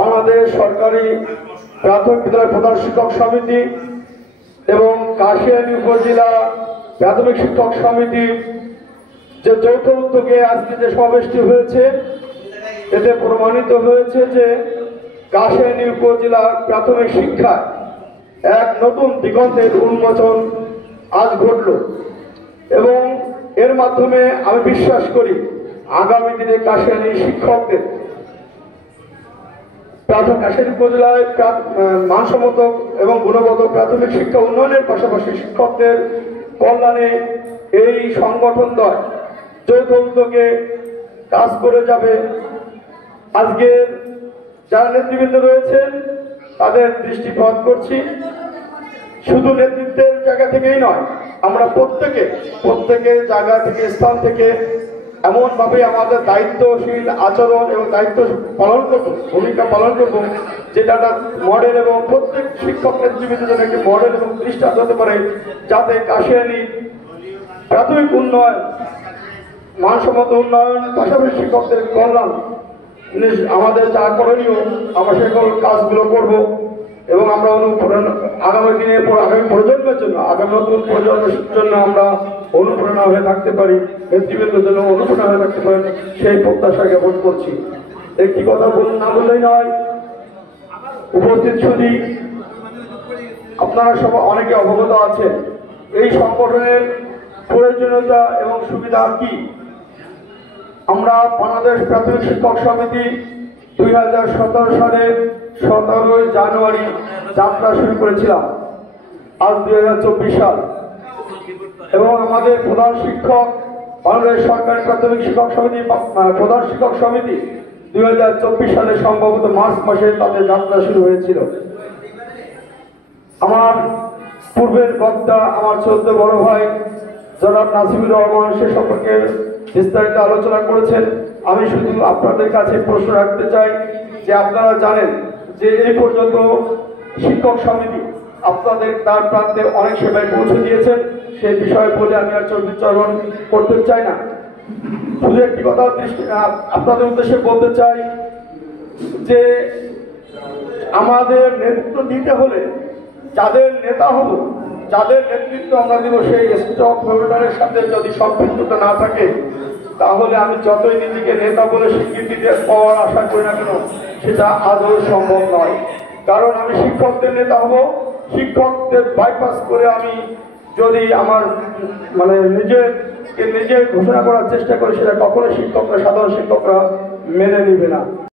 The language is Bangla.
বাংলাদেশ সরকারি প্রাথমিক বিদ্যালয় প্রধান শিক্ষক সমিতি এবং কাশিয়ানী উপজেলা প্রাথমিক শিক্ষক সমিতি যে যৌথ উদ্যোগে আজকে যে সমাবেশটি হয়েছে, এতে প্রমাণিত হয়েছে যে কাশিয়ানী উপজেলার প্রাথমিক শিক্ষায় এক নতুন দিগন্তের উন্মোচন আজ ঘটল এবং এর মাধ্যমে আমি বিশ্বাস করি আগামী দিনে কাশিয়ানী শিক্ষকদের কাশিয়ানী উপজেলায় মানসম্মত এবং গুণগত প্রাথমিক শিক্ষা উন্নয়নের পাশাপাশি শিক্ষকদের কল্যাণে এই সংগঠনদ্বয় যৌথ উদ্যোগে কাজ করে যাবে। আজকে যারা নেতৃবৃন্দ রয়েছেন তাদের দৃষ্টিপাত করছি, শুধু নেতৃত্বের জায়গা থেকেই নয়, আমরা প্রত্যেকে জায়গা থেকে স্থান থেকে এমনভাবে আমাদের দায়িত্বশীল আচরণ এবং দায়িত্ব পালন করব, ভূমিকা পালন করব, যেটা মডেল এবং প্রত্যেক শিক্ষক নেতৃবৃন্দের একটি মডেল এবং দৃষ্টান্ত হতে পারে, যাতে কাশিয়ানী প্রাথমিক উন্নয়ন, মানসম্মত উন্নয়ন, পাশাপাশি শিক্ষকদের কল্যাণ আমাদের যা করণীয় আমরা সকল কাজগুলো করব এবং আমরা আগামী দিনে আগামী প্রজন্মের জন্য, আগামী নতুন প্রজন্মের জন্য আমরা অনুপ্রেরণা হয়ে থাকতে পারি, নেতৃবৃন্দের জন্য অনুপ্রেরণা হয়ে থাকতে পারি, সেই প্রত্যাশা জ্ঞাপন করছি। একটি কথা না বললেই নয়, উপস্থিত শুধু আপনারা সব অনেকে অবগত আছেন এই সংগঠনের প্রয়োজনীয়তা এবং সুবিধা কি। আমরা বাংলাদেশ প্রাথমিক শিক্ষক সমিতি 2017 সালের 17 জানুয়ারি যাত্রা শুরু করেছিলাম, আজ 2024 সাল, এবং আমাদের প্রধান শিক্ষক বাংলাদেশ সরকারি প্রাথমিক শিক্ষক সমিতি প্রধান শিক্ষক সমিতি 2024 সালে সম্ভবত মার্চ মাসে তাদের যাত্রা শুরু হয়েছিল। আমার পূর্বের বক্তা আমার ছোট বড় ভাই জনাব নাসিমুর রহমান সে সম্পর্কে বিস্তারিত আলোচনা করেছেন। আমি শুধু আপনাদের কাছে প্রশ্ন রাখতে চাই যে আপনারা জানেন যে এই পর্যন্ত শিক্ষক সমিতি আপনাদের তার প্রান্তে অনেক সেবায় পৌঁছে দিয়েছেন, সেই বিষয়ে বলে আমি আর চর্বণ করতে চাই না। শুধু একটি কথা আপনাদের উদ্দেশ্যে বলতে চাই যে আমাদের নেতৃত্ব দিতে হলে যাদের নেতা হব, যাদের নেতৃত্ব আমরা দিব, সেই স্টক হোল্ডারের সাথে যদি সম্পৃক্ততা না থাকে, তাহলে আমি যতই নিজেকে নেতা বলে স্বীকৃতি পাওয়ার আশা করি না কেন, সেটা আদৌ সম্ভব নয়। কারণ আমি শিক্ষকদের নেতা হব, শিক্ষকদের বাইপাস করে আমি যদি আমার নিজে ঘোষণা করার চেষ্টা করি, সেটা কখনো শিক্ষকরা, সাধারণ শিক্ষকরা মেনে নিবে না।